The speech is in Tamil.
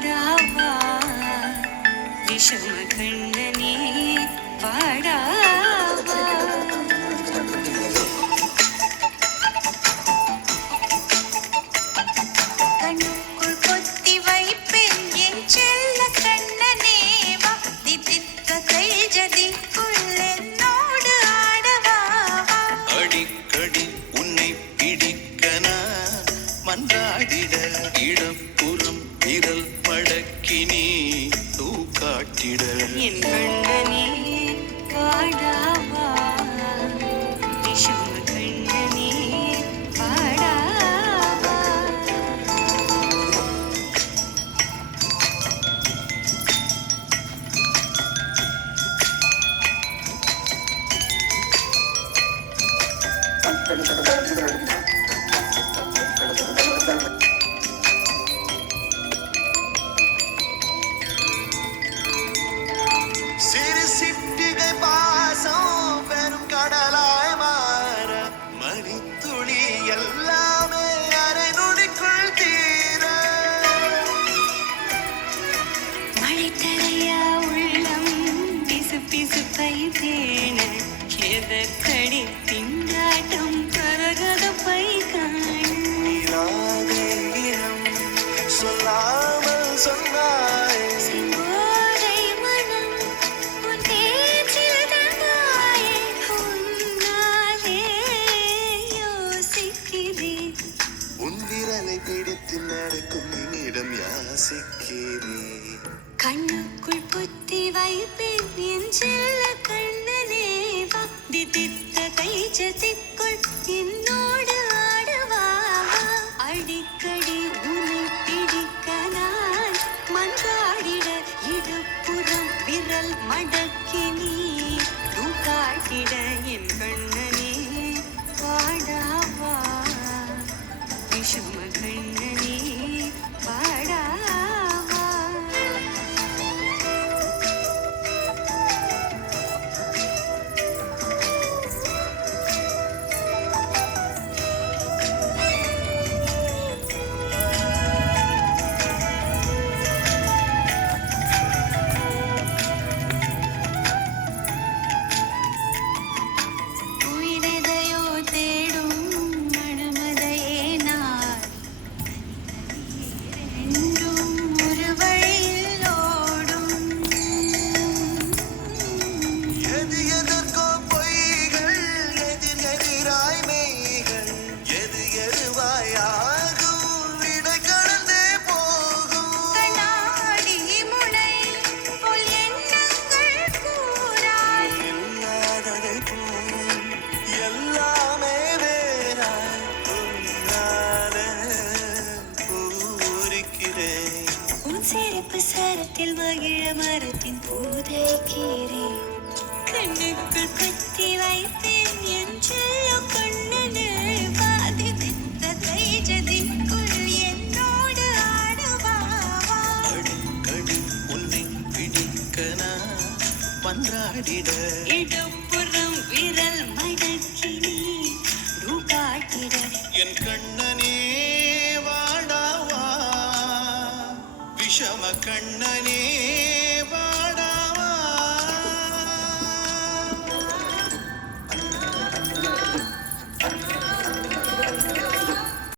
வாடாவா விஷம கண்ணனே வாடாவா கண்ணுக்குள் கொத்தி வைப்பேன் என் செல்ல கண்ணனே வா தித்தித்த கை ஜதிக்குள் என்னோடு ஆடவா அடிக்கடி உன்னை பிடிக்கன மன்றாடிட இடப்புறம் விரல் மடக்கினி தூக்காட்டிட என் கண்ணனே வாடாவா விஷம கண்ணனே வாடாவா சிறு சிட்டிகை பாசம் பெரும் கடலாய் மாற மணித்துளி எல்லாமே அரை நொடிக்குள் தீர மழை தரையா உள்ளம் பிசு பிசு பை தேன எதற்கடி திண்டாட்டம் கரகத பை காண நீராதேயம் சொல்லாமல் சொன்னாய் செங்கோதை மனம் உன் பேச்சில் தந்தாயே உன்னாலே யோசிக்கிறேன் உன் விரலை பிடித்து நடக்கும் என்னிடம் யாசிக்கிறேன் கண்ணுக்குள் புத்தி வைப்பேன் என் செல்ல கண்ணனே வா தித்தித்த கை ஜதிக்குள் என்னோடு ஆடுவா அடிக்கடி உன்னை பிடிக்க நான் மன்றாடிட இடப்புறம் விரல் மடக்கி நீ தூக்காட்டிட என் கண்ணனே வாடாவா விஷம கண்ணனே வாடாவா உயிரெதையோ தேடும் மனமதையே நான் என்றும் ஒரு வழியில் ஓடும் எது எதற்கோ பொய்கள் எதிர் எதிராய் மெய்கள் எது எதுவாயாகும் இடை கடந்தே போகும் கண்ணாடி முனை போல் எண்ணங்கள் கூறாய் இல்லாததை போல் எல்லாமே வேறாய் உன்னால பூரிக்கிறேன் உன் சிறப்பு சரத்தில் மகிழ மரத்தின் பூதைக்கிறேன் கண்ணுக்குள் கத்தி வைப்பேன் என் செல்ல கண்ணனே பாதித்த கை ஜதிக்குள் என்னோடு ஆடுவா அடிக்கடி உன்னை பிடிக்கன மன்றாடிட இடப்புறம் விரல் மடக்கி நீ காட்டிட என் கண்ணனே வாடாவா விஷம கண்ணனே